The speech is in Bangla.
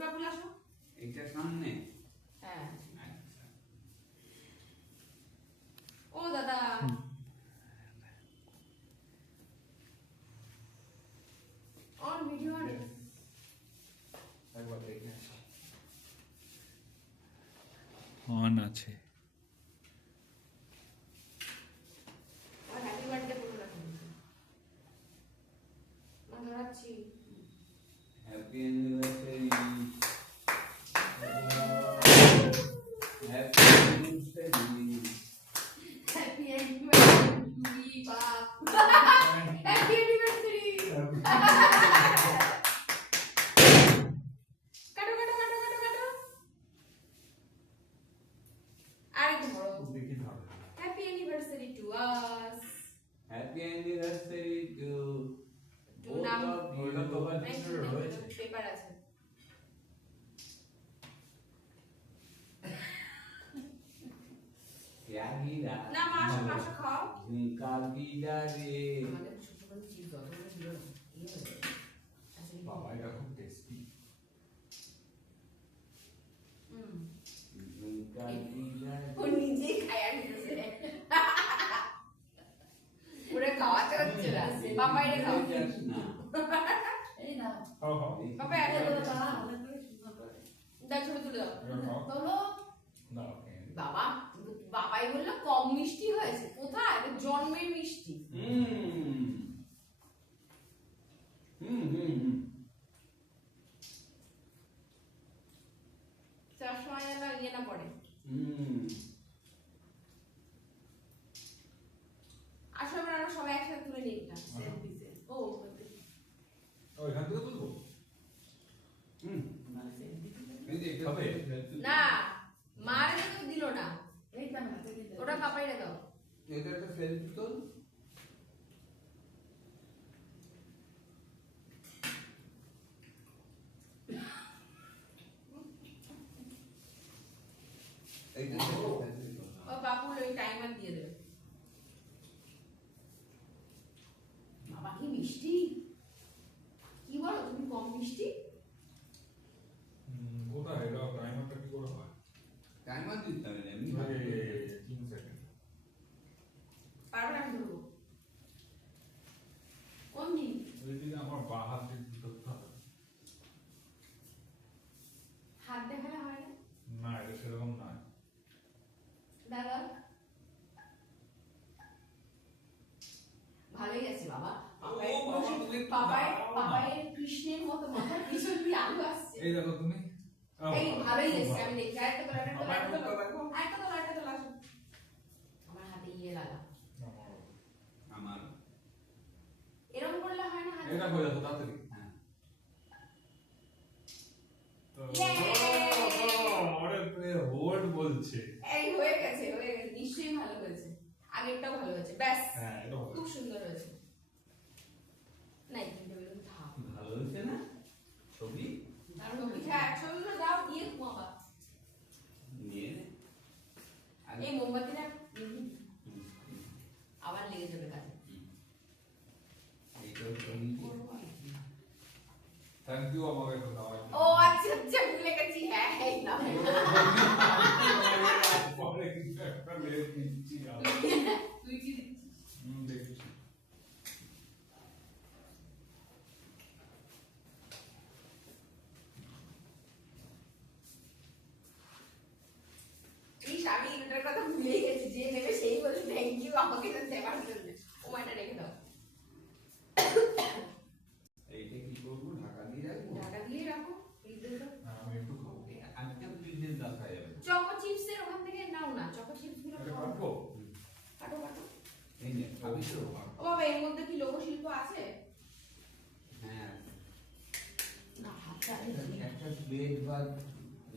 বাবুল আসো। এইটা সামনে। হ্যাঁ। আচ্ছা। ও দাদা। On video on. একবার দেখে আসো। অন আছে। আর হ্যাপি বার্থডে বলো না তুমি। মা ধরাচ্ছি। Happy anniversary. Happy anniversary. Happy anniversary বাপ। Happy anniversary. কাটো কাটো কাটো কাটো কাটো। আরে ধরো। দেখি ধরো। Happy anniversary to us. Happy anniversary to নাম ওটা তোমার পিছনে রয়েছে। পেপার আছে। क्या हीरा না মাশা মাশা খাও। झुमका हीरा रे আমাদের ছোটবেলায় চিজ যতগুলো ছিল না এই হয়ে আচ্ছা বাবা এটা খুব টেস্টি। झुमका हीरा ও নিজেই খায় আর দিতেছে পুরো খাওয়াতে হচ্ছে না বাবা এটা খাও না এই নাও খাও খাও। বাবা এটা দাও ছোট তুলে দাও তোলো না বাবা বাবাই বললো কম মিষ্টি হয়েছে কোথায় এটা জন্মের মিষ্টি তার সময় যেন ইয়ে না পড়ে আসলে আমরা সবাই একসাথে তুলে নিই এটা ও ওইখান থেকে তুলবো। হবে না মার তো দিল না ওটা পাপাইরে দাও এটা একটা সেলফি তোল এইটা সেলফি তোল ও বাবুর ওই টাইমার দিয়ে দেবে বাবা কি মিষ্টি কি বলো তুমি কম মিষ্টি কোথায় এটা টাইমারটা কি করে হয়? টাইমার দিতে হবে না এমনি 3 সেকেন্ড। পারবে আমি ধরবো কোন দিন ওইদিকে আমার বাঁ হাত দিয়ে ধরতে হবে। হাত দেখালে হয় না না এটা সেরকম নয়। দাদা ভালোই আছে বাবা পাপাই ও বাবা, তুমি একটু পাপাই দাঁড়াও না। পাপাই কৃষ্ণের মতো মাথার পিছন দিয়ে আলু আসছে এই দেখো তুমি। এই ভালোই আছে আমি দেখছি আরেকটা তোলা আরেকটা তোলা আমার আরেকটা মুখটা তোলা দেখো। আরেকটা তোলা আসো আমার হাতে ইয়ে লাগা আমার এরকম করলে হয় না হাতে এটা হয়ে যাবে তাড়াতাড়ি। হ্যাঁ আরে প্লে হোল্ড বলছে। এই হয়ে গেছে নিশ্চয়ই ভালো হয়েছে আগেরটাও ভালো হয়েছে ব্যাস হ্যাঁ এটা হবে। খুব সুন্দর হয়েছে নাই কিন্তু এরকম থাক ভালো হয়েছে না ছবি আর পিঠা একসঙ্গে দাও দিয়ে ঘুমাবা নিয়ে নে। আর- এই মোমবাতিটা হুম, আবার লেগে যাবে কাছে এইটাও ছবি থ্যাংক ইউ আমাকে এটা দেওয়ার জন্য। ও আচ্ছা আচ্ছা ভুলে গেছি হ্যাঁ এই নাও পরে কিছু একটা লেট দিচ্ছি আমি। তুই কি দেখছি। এই আমি এটার কথা ভুলে গেছি যে নেবে সেই বলে থ্যাংক ইউ আমাকে তো দেওয়ার জন্য ও মাটা রেখে দাও এইটা কি করবো ঢাকা দিয়ে রাখবো ঢাকা দিয়ে রাখো ফ্রিজে দাও আমি একটু খাবো। আজকে ফ্রিজের দেখা যাবে চকো চিপসের ওখান থেকে নাও না চকো চিপস গুলো এটা খাও কাটবো? কাটো কাটো এই নে খাবি তো ও বাবা এর মধ্যে কি লোকশিল্প আছে হ্যাঁ না হাতটা একটা প্লেট বা